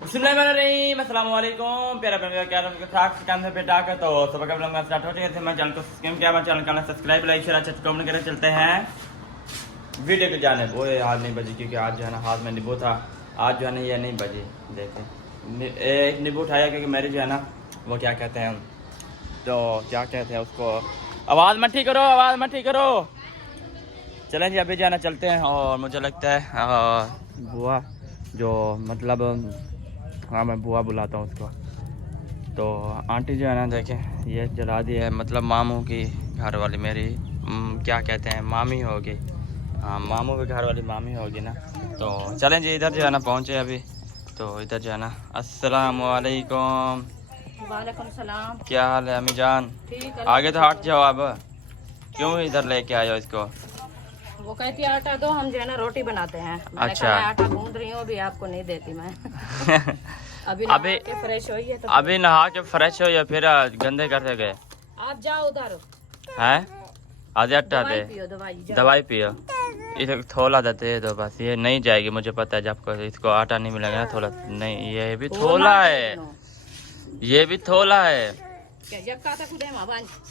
अस्सलामुअलैकुम प्यारा बंदा क्या नाम खाक काम से बेटा का तो सुबह का ब्लॉग स्टार्ट होते हैं। मैं चैनल को चैनल का सब्सक्राइब लाइक शेयर अच्छा कमेंट करके चलते हैं वीडियो के जाने वो आज नहीं बजी क्योंकि आज जो है ना हाथ में नींबू था। आज जो है ना ये नहीं बजी देखें एक नींबू उठाया क्योंकि मेरी जो है ना वो क्या कहते हैं तो क्या कहते हैं उसको आवाज़ मत ठीक करो आवाज़ मत ठीक करो। चलें जी अभी जाना चलते हैं और मुझे लगता है बुआ जो मतलब हाँ मैं बुआ बुलाता हूँ उसको। तो आंटी जो है ना देखें ये जला दी है मतलब मामू की घर वाली मेरी क्या कहते हैं मामी होगी। हाँ मामू के घर वाली मामी होगी ना। तो चलें जी इधर जो है ना पहुँचे अभी। तो इधर जो है ना अस्सलामुअलैकुम। वालेकुम सलाम। क्या हाल है अम्मी जान? आगे तो हट जाओ अब क्यों इधर लेके आए हो इसको? वो कहती है आटा दो हम जो है ना रोटी बनाते हैं। मैंने अच्छा। कहा मैं आटा गूंद रही हूँ अभी आपको नहीं देती मैं। अभी फ्रेश हुई है तो अभी नहा के फ्रेश हो या फिर गंदे करते गए? आप जाओ उधर हैं आधे आटा दे दवाई पियो इसे थोला देते तो बस ये नहीं जाएगी मुझे पता है। जब इसको आटा नहीं मिलेगा ना थोड़ा नहीं ये भी थोला है ये भी थोला है।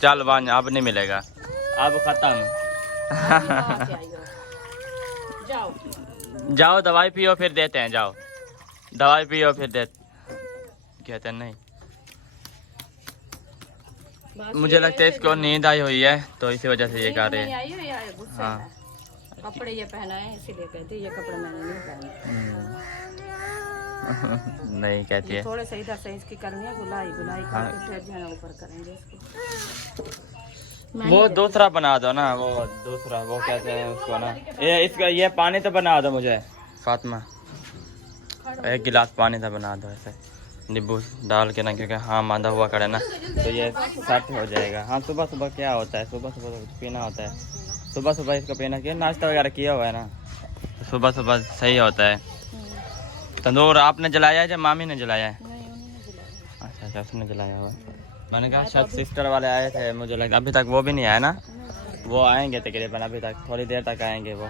चल बांझ अब नहीं मिलेगा अब खत्म। जाओ जाओ दवाई पियो फिर देते हैं जाओ दवाई पियो फिर दे कहते हैं नहीं। मुझे लगता है इसको नींद आई हुई है तो इसी वजह से ये कर रहे हैं। हाँ कपड़े ये पहना है इसीलिए कहती है ये कपड़े मैंने नहीं पहने। नहीं कहती है थोड़े से इधर से इसकी करनी है गुलाई गुलाई करके फिर जो है ना ऊपर करेंगे इसको। वो दूसरा बना दो ना वो दूसरा वो कहते हैं उसको ना ये इसका ये पानी तो बना दो मुझे फातिमा एक गिलास पानी तो बना दो ऐसे नींबू डाल के ना क्योंकि हाँ मांदा हुआ करे ना तो ये सेट हो जाएगा। हाँ सुबह सुबह क्या होता है सुबह सुबह पीना होता है सुबह सुबह इसको पीना चाहिए नाश्ता वगैरह किया हुआ है ना तो सुबह सुबह सही होता है। तंदूर आपने जलाया है या मामी ने जलाया है? अच्छा अच्छा उसने जलाया हुआ। मैंने कहा शायद सिस्टर वाले आए थे मुझे लगता अभी तक वो भी नहीं आया ना वो आएंगे तकरीबन अभी तक थोड़ी देर तक आएंगे वो।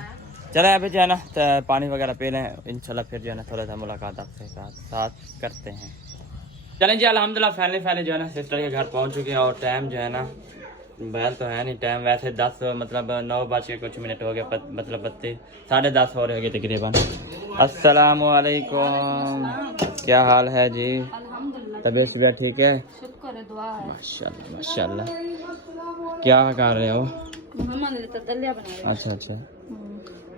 चले अभी जो है ना तो पानी वगैरह पी लें इंशाल्लाह फिर जो है ना थोड़ा सा मुलाकात आपसे साथ करते हैं। चलें जी अल्हम्दुलिल्लाह फैले जो है ना सिस्टर के घर पहुंच चुके हैं और टाइम जो है ना बैल तो है नहीं टाइम वैसे 10 मतलब 9 बज के कुछ मिनट हो गया मतलब 10:30 हो रहे होंगे तकरीबन। अस्सलामुअलैकुम क्या हाल है जी? तबीयत सुबह ठीक है? शुक्र है दुआ है माशाल्लाह माशाल्लाह। क्या कर रहे हो? दलिया बना रहे हैं। अच्छा अच्छा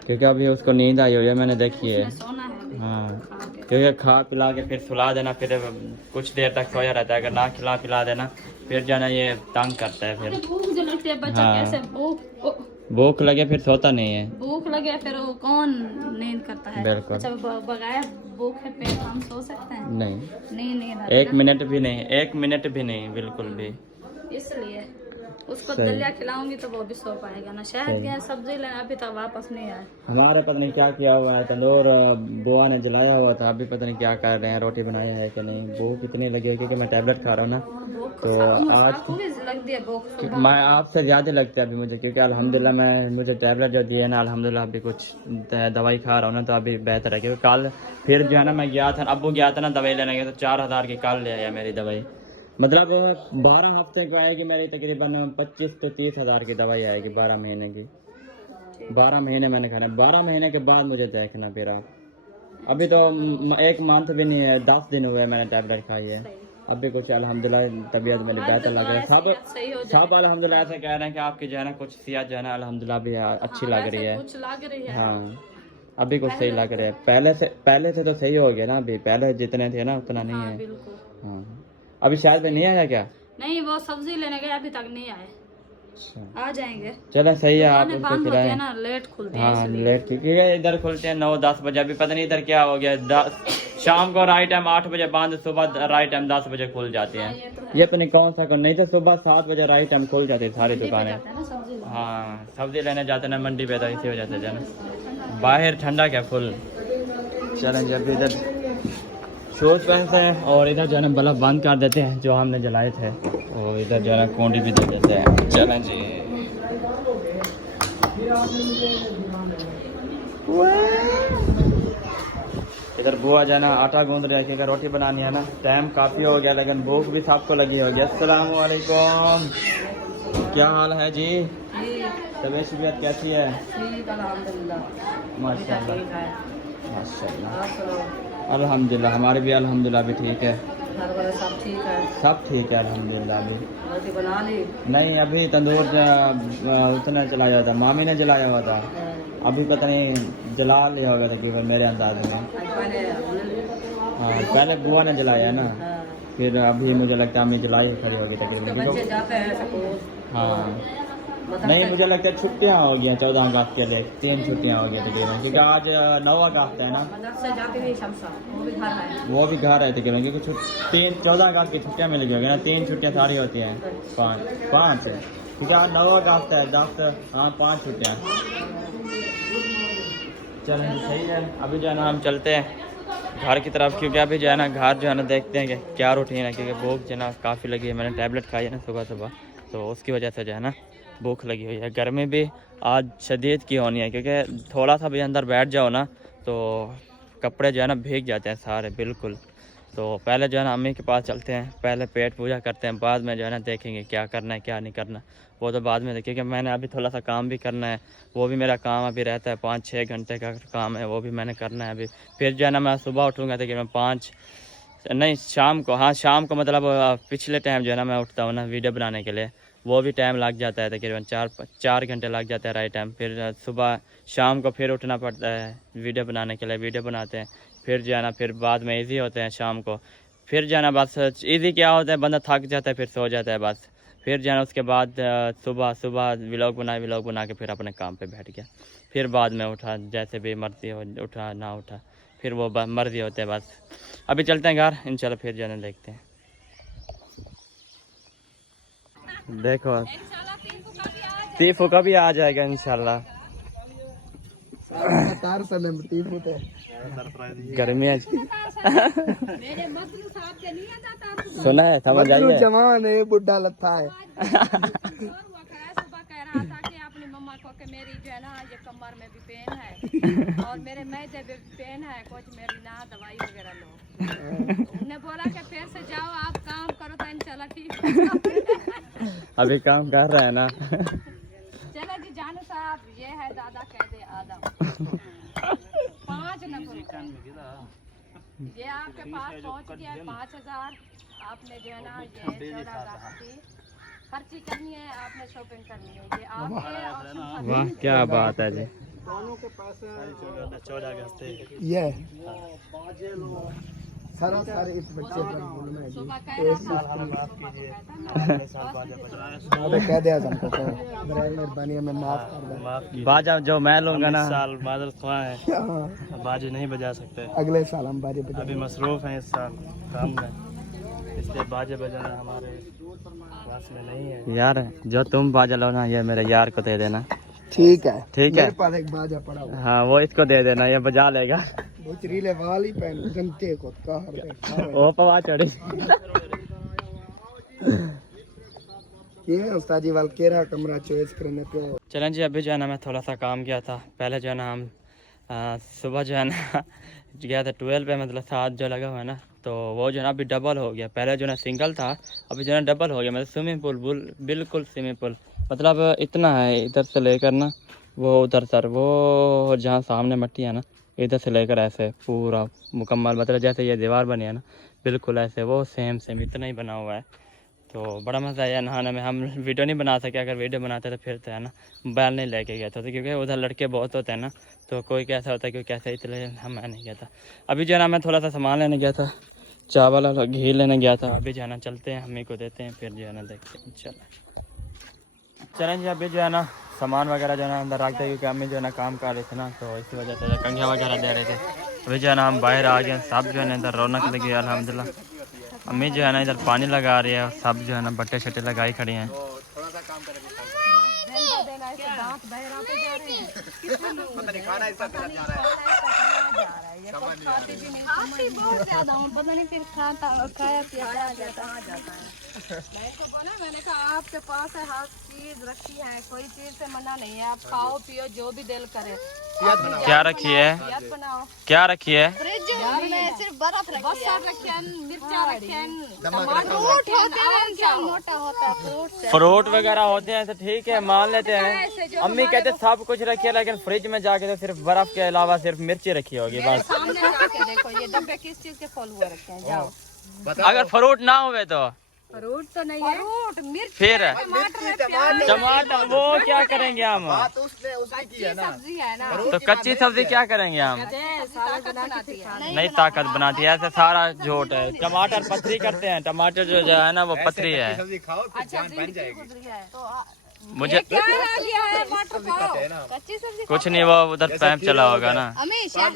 क्योंकि अभी उसको नींद आई हुई है मैंने देखी है। सोना है हाँ क्योंकि खा पिला के फिर सुला देना फिर कुछ देर तक सोया रहता है अगर ना खिला पिला देना फिर जाना ये तंग करता है फिर भूख जो लगती है बच्चा हाँ। कैसे भूख लगे फिर सोता नहीं है भूख लगे फिर वो कौन नींद करता है? बिल्कुल। अच्छा बगैर भूख है पेट हम सो सकते हैं? नहीं नहीं एक मिनट भी नहीं एक मिनट भी नहीं बिल्कुल भी। इसलिए उसको दलिया खिलाऊंगी तो वो भी सो पाएगा ना। शहद क्या सब्जी लेना अभी तक वापस नहीं आए। हमारे पता नहीं क्या किया हुआ है तंदूर बुआ ने जलाया हुआ था अभी पता नहीं क्या कर रहे हैं रोटी बनाया है कि नहीं। भूख इतनी लगी है क्योंकि मैं टैबलेट खा रहा हूँ ना तो आज लग दिया भूख मैं आपसे ज़्यादा लगता है अभी मुझे क्योंकि अल्हम्दुलिल्लाह मैं मुझे टैबलेट जो दिए ना अल्हम्दुलिल्लाह अभी कुछ दवाई खा रहा हूँ ना तो अभी बेहतर है क्योंकि कल फिर जो है ना मैं गया था अब्बू गया था ना दवाई लेने गया तो 4000 की कल ले आया मेरी दवाई मतलब 12 हफ्ते को आएगी मेरी तकरीबन 25 तो 30 हज़ार की दवाई आएगी 12 महीने की। 12 महीने मैंने खाना 12 महीने के बाद मुझे देखना फिर आप अभी तो 1 मंथ भी नहीं है 10 दिन हुए मैंने टैबलेट खाई है। अभी कुछ अल्हम्दुलिल्लाह तबीयत मेरी बेहतर लग रहा है सब अल्हम्दुलिल्लाह ऐसे कह रहे हैं कि आपकी जो है ना कुछ सेहत जो है ना अल्हम्दुलिल्लाह भी अच्छी लग रही है। हाँ अभी कुछ सही लग रहा है पहले से तो सही हो गया ना अभी पहले जितने थे ना उतना नहीं है। हाँ अभी शायद नहीं आया क्या? नहीं वो सब्जी लेने गए अभी तक नहीं आए। आ जाएंगे चलो सही है आप उनको खिलाएं ना लेट खुलते हैं। हाँ लेट क्योंकि इधर खुलते हैं 9-10 बजे अभी पता नहीं इधर क्या हो गया शाम को राइट टाइम 8 बजे बंद सुबह राइट टाइम 10 बजे खुल जाते हैं। ये तो नहीं कौन सा नहीं तो सुबह 7 बजे राइट टाइम खुल जाती है सारी दुकानें। हाँ सब्जी लेने जाते ना मंडी पे तो इसी वजह से जाना बाहर ठंडा क्या फुल। चलें जब इधर शूज पहनते हैं और इधर जो है ना बल्ब बंद कर देते हैं जो हमने जलाए थे और इधर जो है ना कोंडी भी दे देते हैं। चलें जी इधर बुआ जाना आटा गूंद रहे क्योंकि रोटी बनानी है ना। टाइम काफ़ी हो गया लेकिन भूख भी सबको लगी होगी। अस्सलाम वालेकुम, क्या हाल है जी? तबीयत कैसी है? माशाल्लाह माशाल्लाह, अल्हम्दुलिल्लाह। हमारे भी अल्हम्दुलिल्लाह भी ठीक है, सब ठीक है। सब ठीक है अल्हम्दुलिल्लाह। अभी रोटी बना ली? नहीं, अभी तंदूर उतना चलाया था, मामी ने जलाया हुआ था। अभी पता नहीं जला लिया होगा तकरीबन मेरे अंदाज में। हाँ, पहले बुआ ने जलाया है ना, फिर अभी मुझे लगता है अम्मी जलाई खड़ी होगी तकरीबन। हाँ नहीं, मुझे लगता है छुट्टियाँ हो गई 14 अगस्त के लिए, 3 छुट्टियाँ हो गई तकरीबन, क्योंकि आज 9 अगस्त है ना। वो भी घर है तकरीबन, क्योंकि 14 अगस्त की छुट्टियाँ मिल गई ना, 3 छुट्टियाँ सारी होती हैं, 5 है, क्योंकि आज 9 अगस्त है, 10 हाँ 5 छुट्टियाँ। चलें सही है। अभी जो है ना हम चलते हैं घर की तरफ, क्योंकि अभी जो है ना घर जो है ना देखते हैं कि क्या रूटीन है, क्योंकि भूख जो है ना काफ़ी लगी है। मैंने टैबलेट खाई है ना सुबह सुबह, तो उसकी वजह से जो है ना भूख लगी हुई है। गर्मी भी आज शदीद की होनी है, क्योंकि थोड़ा सा भी अंदर बैठ जाओ ना तो कपड़े जो है ना भीग जाते हैं सारे बिल्कुल। तो पहले जो है ना अम्मी के पास चलते हैं, पहले पेट पूजा करते हैं, बाद में जो है ना देखेंगे क्या करना है क्या नहीं करना, वो तो बाद में देखिए। क्योंकि मैंने अभी थोड़ा सा काम भी करना है, वो भी मेरा काम अभी रहता है 5-6 घंटे का काम है, वो भी मैंने करना है अभी। फिर जो है ना मैं सुबह उठूँगा तो कि मैं 5 नहीं शाम को, हाँ शाम को मतलब पिछले टाइम जो है ना मैं उठता हूँ ना वीडियो बनाने के लिए, वो भी टाइम लग जाता है तकरीबन 4 घंटे लग जाता है राइट टाइम। फिर सुबह शाम को फिर उठना पड़ता है वीडियो बनाने के लिए, वीडियो बनाते हैं, फिर जो है ना फिर बाद में इजी होते हैं शाम को। फिर जो है ना बस इजी क्या होता है, बंदा थक जाता है फिर सो जाता है बस। फिर जो है ना उसके बाद सुबह व्लॉग बना के फिर अपने काम पे बैठ गया। फिर बाद में उठा, जैसे भी मर्जी हो, उठा ना उठा फिर वो मर्जी होते हैं बस। अभी चलते हैं घर इंशाल्लाह, फिर जो है ना देखते हैं। देखो तीफू का भी आ जाएगा इंशाल्लाह। गर्मी है सुना है, समझ आइए। जवान है, बुढ़ा लत्था है। अपनी मम्मा को कि मेरी जो है ना ये कमर में भी पेन है और मेरे मैदे में भी पेन है, कुछ मेरी ना दवाई वगैरह लो। उन्होंने बोला कि फिर से जाओ आप काम करो तो इंशाल्लाह ठीक। अभी काम कर रहा है ना। चलो जी जानू साहब, ये है दादा कह दे आदम 5 नंबर, ये आपके पास पहुंच गया 5000। आपने जो है ना ये 14 की खर्ची करनी है, आपने शॉपिंग करनी है, ये आपके। वाह क्या बात है जी। दोनों के पास 14 अगस्त ये सारे इस बच्चे पर बोलना है जी। कह दिया हमको मेहरबानी में माफ कर दो। बाजा जो मैं लूंगा ना साल बादल खुआ है, बाजे नहीं बजा सकते। अगले साल हम बाजे बजा, अभी मसरूफ हैं इस साल काम में, इसलिए बाजे बजाना हमारे पास में नहीं है। यार जो तुम बाजा लो ना ये मेरे यार को दे देना। ठीक है, ठीक है, मेरे पास एक बाजा पड़ा हुआ। हाँ वो इसको दे देना, ये बजा लेगा। चरीले वाली पहन जनते को ओ पवा चढ़ी। ये उस्ताद जी वाल केरा कमरा चॉइस करने पे। चलें जी, अभी जो है ना मैं थोड़ा सा काम किया था। पहले जो है ना हम सुबह जो है ना गया था 12 पे, मतलब 7 जो लगा हुआ है ना, तो वो जो है ना अभी डबल हो गया। पहले जो है ना सिंगल था, अभी जो है ना डबल हो गया। मतलब स्विमिंग पूल बिल्कुल स्विमिंग पूल, मतलब इतना है इधर से लेकर ना वो उधर सर वो जहाँ सामने मट्टी है ना, इधर से लेकर ऐसे पूरा मुकम्मल, मतलब जैसे ये दीवार बनी है ना बिल्कुल ऐसे वो सेम इतना ही बना हुआ है। तो बड़ा मज़ा आया नहाने में। हम वीडियो नहीं बना सके, अगर वीडियो बनाते तो फिर तो है ना मोबाइल नहीं लेके गया था, तो क्योंकि उधर लड़के बहुत होते हैं ना, तो कोई कैसा होता है कोई कैसा, इसलिए हम मैं नहीं गया था। अभी जो है ना मैं थोड़ा सा सामान लेने गया था, चावल और घी लेने गया था। अभी जो है ना चलते हैं, अम्मी को देते हैं, फिर जो है ना देखते हैं चलें जी। अभी जो है ना सामान वगैरह जो है ना अंदर रखते हैं, क्योंकि अम्मी जो है ना काम कर रहे थे ना, तो इसी वजह से कंघिया वगैरह दे रहे थे। अभी जो है ना हम बाहर आ गए, सब जो है ना इधर रौनक लगी है अल्हम्दुलिल्लाह। अम्मी जो है ना इधर पानी लगा रही है, और सब जो है ना बट्टे शट्टे लगाई खड़ी हैं। जा रहा है, ये कुछ खाती भी नहीं, खाती बहुत ज्यादा हूँ, पता नहीं फिर खाया पिया जाता है। मैं तो बोला, मैंने कहा आपके पास है हर चीज रखी है, कोई चीज से मना नहीं है, आप खाओ पियो जो भी दिल करे। क्या रखी है? याद बनाओ। क्या रखी है? फ्रिज में सिर्फ बर्फ रखी है, मिर्चा रखी है, फ्रूट होते हैं, क्या मोटा होता है फ्रूट। फ्रूट वगैरह होते हैं तो ठीक है, मान लेते हैं। अम्मी कहते सब कुछ रखी है, लेकिन फ्रिज में जाके तो सिर्फ बर्फ के अलावा सिर्फ मिर्ची रखी होगी बस। सामने जाके देखो ये डब्बे किस चीज के फल हुए रखे हैं, जाओ। अगर फ्रूट ना हुए तो फ्रूट तो नहीं है, फ्रूट मिर्च फिर टमाटर टमाटर वो क्या करेंगे हम? सब्जी है ना, तो कच्ची सब्जी क्या करेंगे हम? नहीं ताकत बनाती है, ऐसे सारा झोट है। टमाटर पथरी करते हैं, टमाटर जो है ना वो पथरी है। अच्छा गुजरी है तो मुझे क्या ला लिया है वाटर पाओ, कच्ची सब्जी कुछ नहीं, वो उधर पैप चला होगा ना। अच्छा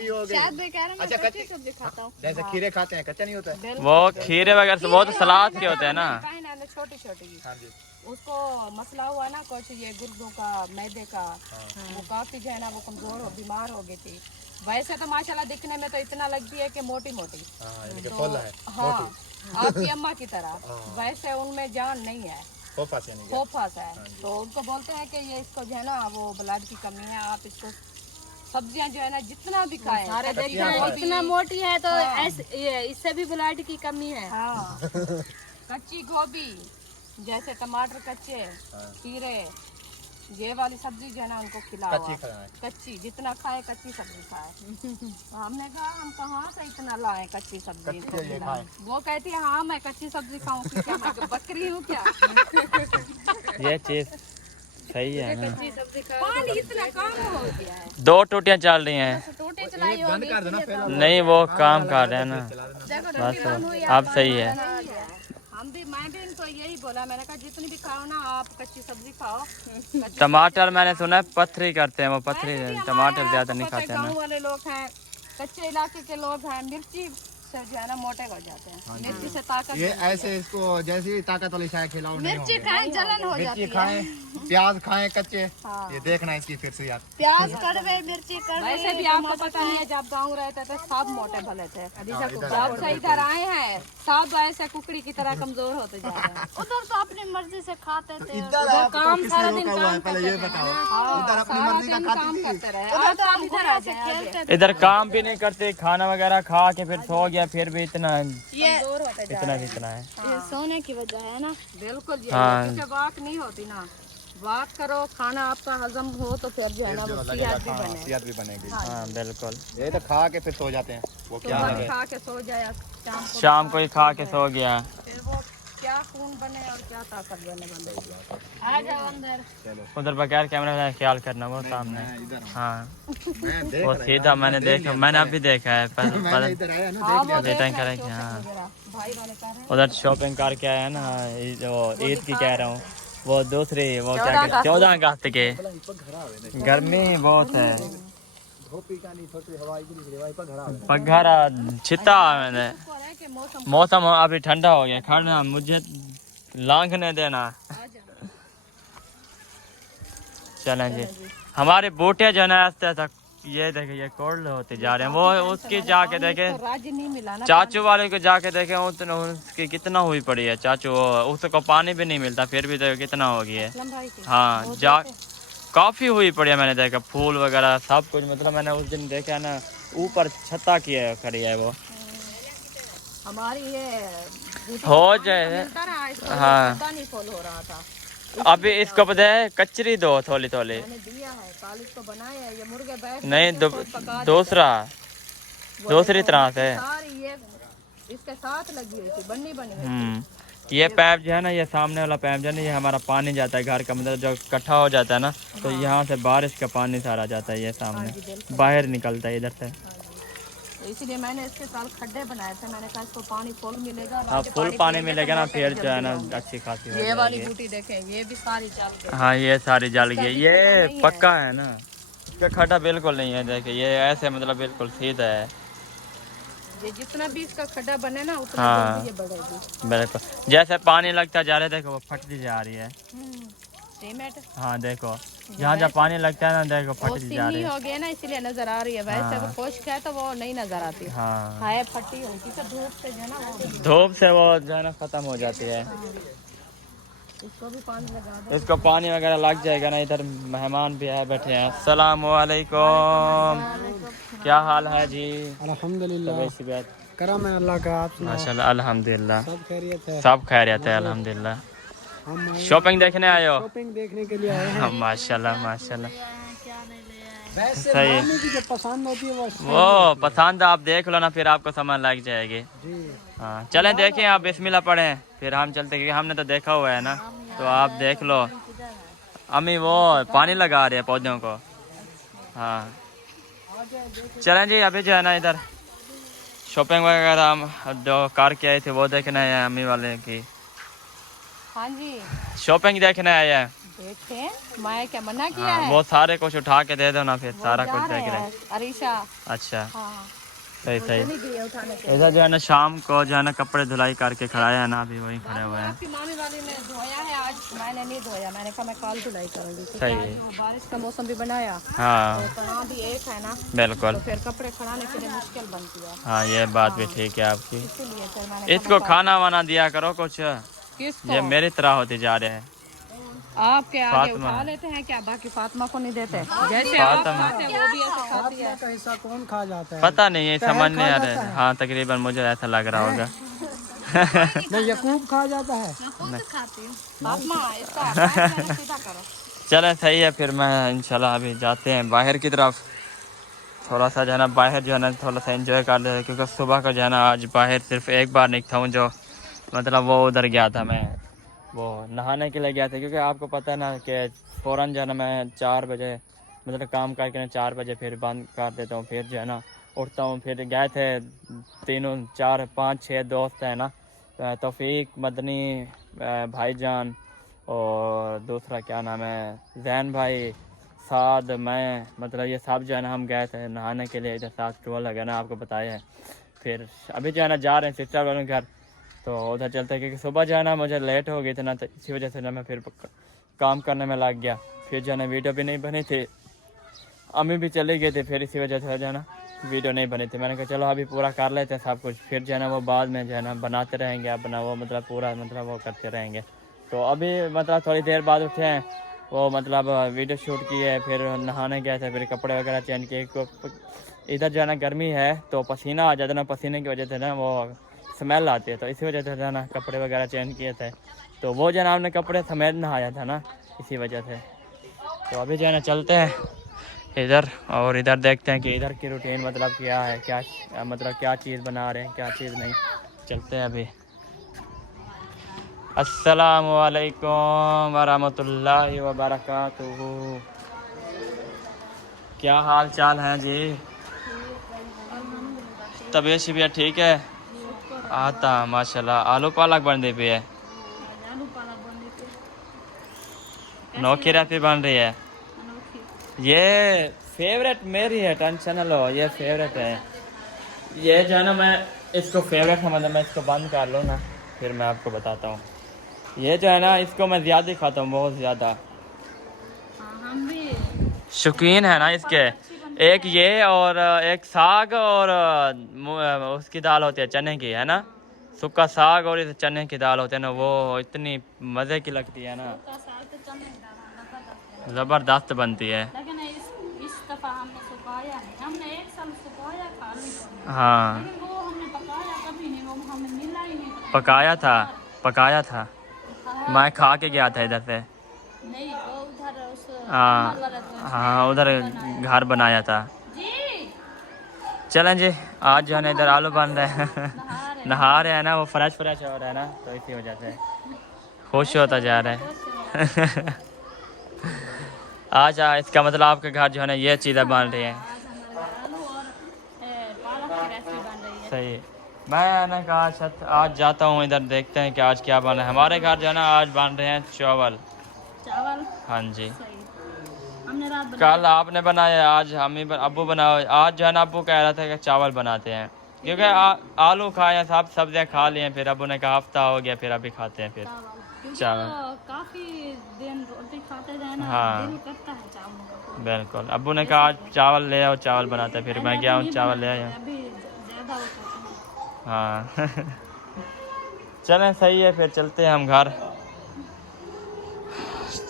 कच्ची सब्जी खाता हूँ, जैसे खीरे खाते हैं, कच्चा नहीं होता है। वो खीरे वगैरह वो तो सलाद के होते हैं ना। छोटी छोटी उसको मसला हुआ ना कुछ ये गुर्दों का मैदे का, वो काफी जो है ना वो कमजोर हो बीमार हो गई थी। वैसे तो माशाल्लाह दिखने में तो इतना लगती है कि मोटी मोटी, हाँ आपकी अम्मा की तरह, वैसे उनमें जान नहीं है, फोफास है। तो उनको बोलते हैं कि ये इसको जो है ना वो ब्लड की कमी है, आप इसको सब्जियां जो है ना जितना भी खाएं, सारे इतना मोटी है तो इससे भी ब्लड की कमी है। हाँ कच्ची गोभी, जैसे टमाटर कच्चे, खीरे, ये वाली सब्जी जो है ना उनको खिलाओ, कच्ची जितना खाए कच्ची सब्जी खाए। हमने कहा हम कहाँ से इतना लाए कच्ची सब्जी, वो कहती है हाँ मैं कच्ची सब्जी खाऊं, क्या मैं बकरी हूँ क्या? ये चीज सही है ना। कच्ची सब्जी पानी इतना कम हो गया है, 2 टूटियां चल रही हैं। टूटी चलाई होगी, नहीं वो काम कर रहे हैं ना, बस अब सही है। मैं भी इनको यही बोला, मैंने कहा जितनी भी खाओ ना आप कच्ची सब्जी खाओ। टमाटर मैंने सुना है पथरी करते हैं, वो पथरी टमाटर ज्यादा नहीं खाते हैं गाँव ना। वाले लोग हैं, कच्चे इलाके के लोग हैं, मिर्ची से जो है ना मोटे हो जाते हैं, मिर्ची से ताकत। ये ऐसे इसको जैसे ताकत वाली चाय खिलाओ, मिर्ची खाएं जलन हो जाती है, खाएं, प्याज खाएं कच्चे। हाँ। ये देखना इसकी फिर से यार, प्याज कड़वे मिर्ची कड़वे। वैसे भी आपको पता नहीं है जब गाँव रहते थे सब मोटे भले थे, जब से इधर आए हैं सब ऐसे कुकड़ी की तरह कमजोर होते जा रहे हैं। उधर तो अपनी मर्जी से खाते थे, इधर काम सारा दिन काम पहले ये बताओ, उधर अपनी मर्जी का काम खाती करते रहे, अब तो हम इधर आ जाए इधर काम भी नहीं करते, खाना वगैरह खा के फिर सो गया, फिर भी इतना कमजोर होते जा इतना जितना है। ये सोने की वजह है ना। बिल्कुल जी, हाँ। क्योंकि वाक नहीं होती ना, वाक करो खाना आपका हजम हो तो फिर जो है ना वो सेहत भी बने। हाँ बिल्कुल। ये तो खा के फिर सो जाते हैं, वो क्या है खा के सो जाए, शाम को ही खा के सो गया, फिर वो क्या खून बने और क्या ताकत बने बंदे। आ जाओ अंदर। उधर बगैर कैमरा का ख्याल करना, वो सामने। हाँ मैं देख वो सीधा मैंने देखा, मैंने अभी देखा है मैंने इधर आया ना, रिटर्न करेंगे। हाँ भाई वाले कह रहे हैं उधर शॉपिंग करके आया ना, वो ईद की कह रहा हूँ, वो दूसरी वो क्या 14 अगस्त के। गर्मी बहुत है, पघर छिता मैंने। कि मौसम अभी ठंडा हो गया, खाना मुझे लांघने देना। चलें जी, हमारे बूटे जो है ना तक ये देखे ये कोल्ड होते जा रहे हैं। वो उसकी जाके देखे, राज नहीं मिला ना, चाचू वाले को जाके देखे उसकी कितना हुई पड़ी है। चाचू उसको पानी भी नहीं मिलता, फिर भी देखो कितना हो गई है। भाई के हाँ जा काफी हुई पड़ी है, मैंने देखा फूल वगैरह सब कुछ। मतलब मैंने उस दिन देखा ना, ऊपर छत्ता की है खड़ी है वो। हमारी ये हो जाए हाँ, पता नहीं फॉल हो रहा था। अभी इसको पता है कचरी दो थोड़ी थोड़ी, मैंने दिया है, कल इसको बनाया है, ये मुर्गे बैठ नहीं दूसरी तरह से। सारी ये इसके साथ लगी हुई थी, बनी हुई थी। ये पैप जो है ना, ये सामने वाला पैप जो है ना, ये हमारा पानी जाता है घर का, मतलब जो इकट्ठा हो जाता है ना, तो यहाँ से बारिश का पानी सारा जाता है, ये सामने बाहर निकलता है इधर से। इसलिए मैंने इसके साल खड्डे बनाए थे, मैंने कहा इसको पानी फुल मिलेगा। हाँ फुल पानी मिलेगा ना, फिर जो है ना अच्छी खासी हो ये वाली जाएगी। बूटी देखें, ये भी सारी जल गई। हाँ ये सारी जल गई, ये पक्का है ना, इसका खड्डा बिल्कुल नहीं है। देखिए ये ऐसे मतलब बिल्कुल सीधा है। ये जितना भी इसका खड्डा बने ना उतना हाँ जल्दी ये बढ़ेगी। बिल्कुल, जैसे पानी लगता जा रहा है देखो वो फटती जा रही है। एस्टीमेट। हाँ देखो जहाँ जहाँ पानी लगता है ना देखो वो फट जा रही सीनी है। हो गया ना इसलिए नजर आ रही है, वैसे वो खुश्क है तो वो नहीं नजर आती। हाँ है फटी होती तो धूप से जो है ना वो धूप से वो जो है ना खत्म हो जाती है। इसको भी पानी लगा दो। इसको पानी वगैरह लग जाएगा ना। इधर मेहमान भी है बैठे हैं। अस्सलाम वालेकुम, क्या हाल है जी? अल्हम्दुलिल्लाह तबीयत करम है अल्लाह का। आप सुनाओ, माशाल्लाह अल्हम्दुलिल्लाह सब खैरियत है? सब खैरियत है अल्हम्दुलिल्लाह। हम शॉपिंग देखने आए हो? शॉपिंग देखने के लिए आए हैं। माशाल्लाह माशाल्लाह वैसे सही है। मामी की जो पसंद होती है वो पसंद आप देख लो ना, फिर आपको समझ लग जाएगी। जी। हाँ चलें देखें, आप बिस्मिल्लाह पढ़ें फिर हम चलते, क्योंकि हमने तो देखा हुआ है ना। तो आप देख लो। अम्मी वो पानी लगा रहे हैं पौधों को। हाँ चलें जी, अभी जो है ना इधर शॉपिंग वगैरह हम जो कार के आए थे वो देखने आए हैं। अम्मी वाले की हाँ जी शॉपिंग देखने आए हैं। देखे, मैं क्या मना किया हाँ है? वो सारे कुछ उठा के दे दो ना, फिर सारा जा कुछ रहे देख रहे हैं, अरीशा। अच्छा हाँ सही सही। नहीं दिए उठाने के। ऐसा जो है ना शाम को जो है ना कपड़े धुलाई करके खड़ा है ना, अभी वही खड़े हुए हैं। आपकी मामी वाली ने धोया है, आज मैंने नहीं धोया। मैंने कहा मैं कल धुलाई करूंगी। सही है। बारिश का मौसम भी बनाया हाँ तो यहाँ भी एक है ना, बिल्कुल। तो फिर कपड़े खड़ाने के लिए मुश्किल बनती है, हाँ ये बात भी ठीक है आपकी। इसीलिए फिर मैंने इसको खाना वाना दिया करो कुछ, किसको? ये मेरी तरह होती जा रहे हैं। आपके आगे फातिमा। उठा लेते हैं क्या? बाकी फातिमा को नहीं देते? जैसे आप फातिमा। खाते हैं वो भी ऐसे खाती है। का हिस्सा कौन खा जाता है? पता नहीं है, समझ नहीं आ रहा है। हाँ तकरीबन मुझे ऐसा लग रहा होगा। नहीं यकूब खा जाता है। फातिमा इसका हाथ सीधा करो। चले सही है, फिर मैं इंशाल्लाह अभी जाते हैं बाहर की तरफ। थोड़ा सा जो है ना बाहर जो है ना थोड़ा सा एंजॉय कर ले, क्योंकि सुबह का जो है ना आज बाहर सिर्फ एक बार निकला हूँ। जो मतलब वो उधर गया था, मैं वो नहाने के लिए गया था। क्योंकि आपको पता है ना कि फ़ौरन जो है ना मैं 4 बजे मतलब काम करके ना 4 बजे फिर बंद कर देता हूँ। फिर जो है ना उठता हूँ। फिर गए थे 3 4 5 6 दोस्त हैं ना, तौफीक, मदनी, भाईजान और दूसरा क्या नाम है जैन भाई, साद, मैं, मतलब ये सब जो है ना हम गए थे नहाने के लिए। इधर साथ टोल लगा ना, आपको बताया है। फिर अभी जो है ना जा रहे हैं सिस्टर वालों के घर, तो उधर चलते हैं। क्योंकि सुबह जो है ना मुझे लेट हो गई थी ना, तो इसी वजह से ना मैं फिर काम करने में लग गया। फिर जो है ना वीडियो भी नहीं बनी थी, अम्मी भी चली गई थी, फिर इसी वजह से जो है ना वीडियो नहीं बनी थी। मैंने कहा चलो अभी पूरा कर लेते हैं सब कुछ, फिर जो है ना वो बाद में जो है ना बनाते रहेंगे अपना वो मतलब पूरा मतलब वो करते रहेंगे। तो अभी मतलब थोड़ी देर बाद उठे हैं, वो मतलब वीडियो शूट किए, फिर नहाने गए थे, फिर कपड़े वगैरह चेंज किए। इधर जो है ना गर्मी है तो पसीना आ जाता है ना, पसीने की वजह से ना वो स्मेल आती है, तो इसी वजह से जो है ना कपड़े वगैरह चेंज किए थे। तो वो जो है ना हमने कपड़े समेत नहाया था ना, इसी वजह से। तो अभी जो है ना चलते हैं इधर, और इधर देखते हैं कि इधर की रूटीन मतलब क्या है, क्या मतलब क्या चीज़ बना रहे हैं, क्या चीज़ नहीं। चलते हैं अभी। अस्सलाम वालेकुम वरहमतुल्लाहि वबरकातुहू। क्या हाल चाल है जी? तबीयत शबीयत ठीक है? आता माशाल्लाह। आलू पालक बन रही है, नोखी रेसिपी बन रही है। ये फेवरेट मेरी है, टेंशन लो, ये फेवरेट है। ये जो है ना मैं इसको फेवरेट है, मतलब मैं इसको बंद कर लूँ ना फिर मैं आपको बताता हूँ। ये जो है ना इसको मैं ज़्यादा ही खाता हूँ, बहुत ज़्यादा हम भी शौकीन है ना इसके। एक ये और एक साग और उसकी दाल होती है चने की, है ना, सूखा साग और इस चने की दाल होती है ना, वो इतनी मज़े की लगती है ना, ज़बरदस्त बनती है। लेकिन इस दफा हमने सुखाया नहीं, हमने एक साल सुखाया खाली को, हाँ लेकिन वो हमने पकाया कभी नहीं, वो हमें मिला ही नहीं। पकाया था मैं खा के गया था इधर से। नहीं वो उधर उस हाँ हाँ उधर घर बनाया था। जी चलें जी, आज जो है ना इधर आलू बन रहे हैं नहा रहे हैं ना, वो फ्रेश हो रहा है ना, तो इसी वजह से खुश होता जा रहा है। आज इसका मतलब आपके घर जो है ना ये चीज़ें बन रही हैं। आलू और पालक की रेसिपी बन रही है। सही। मैंने कहा आज जाता हूँ इधर, देखते हैं कि आज क्या बन रहा है। हमारे घर जो है ना आज बन रहे हैं चावल। चावल हाँ जी, सही, हमने रात कल आपने बनाया, आज अब्बू बनाओ। आज जो है ना अब्बू कह रहा था कि चावल बनाते हैं, क्योंकि आलू खाए, सब सब्जियां खा लिए। फिर अब्बू ने कहा हफ्ता हो गया, फिर अभी खाते हैं। फिर क्योंकि चावल। काफी दिन रोटी खाते जाए ना, हाँ। दिल करता है चावल का। बिल्कुल, अब्बू ने कहा आज चावल ले आओ, चावल बनाते हैं। फिर मैं गया हूँ, चावल ले आया। अभी ज्यादा हो जाता है। हाँ चलें, सही है, फिर चलते हैं हम घर।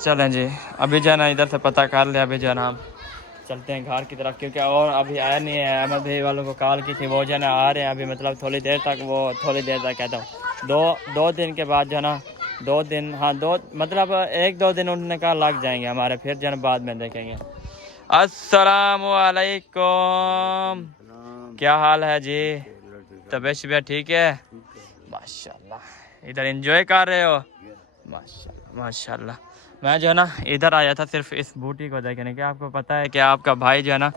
चलें जी, अभी जो है ना इधर से पता कर लिया, अभी जो है ना हम चलते हैं घर की तरफ, क्योंकि और अभी आया नहीं है। अहमद भाई वालों को कॉल की थी, वो जो है ना आ रहे हैं अभी, मतलब थोड़ी देर तक। वो थोड़ी देर तक कहता हूँ, दो दिन के बाद जो है ना, 2 दिन, हाँ 2 मतलब 1-2 दिन उन्होंने कहा लग जाएंगे हमारे, फिर जो है ना बाद में देखेंगे। अस्सलामु अलैकुम, क्या हाल है जी? तबीयत शबीयत ठीक है? माशाल्लाह, इधर एंजॉय कर रहे हो? माशाल्लाह माशाल्लाह। मैं जो है ना इधर आया था सिर्फ इस बूटी को देखने के। आपको पता है कि आपका भाई जो है ना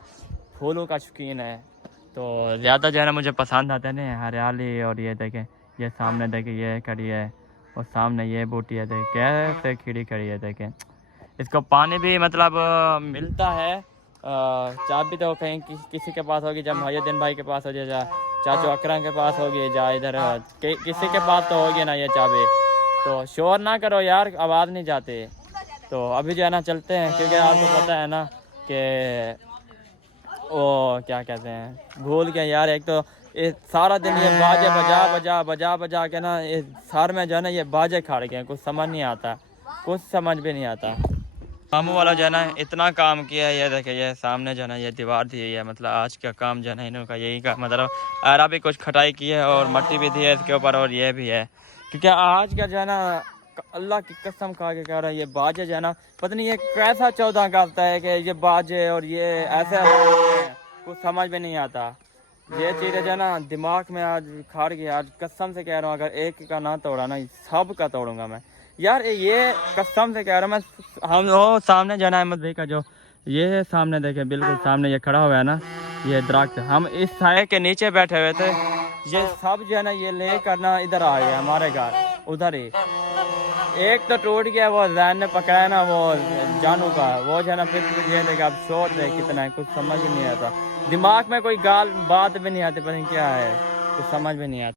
फूलों का शौकीन है, तो ज़्यादा जो है ना मुझे पसंद आते हैं हरियाली। और ये देखें, ये सामने देखें, ये खड़ी है, और सामने ये बूटी है, देखें कैसे खिड़ी खड़ी है। देखें, इसको पानी भी मतलब मिलता है। चाबी तो कहीं किसी के पास होगी, जब मुहिउद्दीन भाई के पास हो जाए, चाचू अकरम के पास होगी, जा इधर किसी के पास तो होगी ना ये चाबी। तो शोर ना करो यार, आवाज़ नहीं जाती। तो अभी जो है ना चलते हैं, क्योंकि आपको पता है ना कि वो क्या कहते हैं, भूल गया यार। एक तो ये सारा दिन ये बाजे बजा के ना, ये सर में जो है ना ये बाजे खड़ गए, कुछ समझ नहीं आता, कुछ समझ भी नहीं आता। मामू वाला जो है ना इतना काम किया है, ये देखे, ये सामने जो है ना ये दीवार दी है, मतलब आज का काम जो है ना इनका यही का मतलब। आरा भी कुछ खटाई की है और मट्टी भी दी है इसके ऊपर, और ये भी है, क्योंकि आज का जो है ना अल्लाह की कसम खा के कह रहा है, ये बाजे जो है ना पता नहीं ये कैसा 14 करता है कि ये बाजे और ये ऐसे कुछ समझ में नहीं आता। ये चीज़ें जो है ना दिमाग में आज खाड़ गया। आज कसम से कह रहा हूँ, अगर एक का ना तोड़ा ना, सब का तोड़ूंगा मैं यार। ये कसम से कह रहा हूँ मैं। हम वो सामने जो है ना अहमद भाई का जो ये सामने देखे, बिल्कुल सामने ये खड़ा हुआ है ना ये दरख्त, हम इस साए के नीचे बैठे हुए थे। ये सब जो है ना ये ले कर ना इधर आ गए हमारे घर, उधर ही। एक तो टूट गया, वो जैन ने पकड़ा है ना वो जानू का, वो जो है ना फिर ये देखे, अब शोर दे कितना है, कुछ समझ ही नहीं आता। दिमाग में कोई बात भी नहीं आती, पता नहीं क्या है, कुछ समझ भी नहीं आता।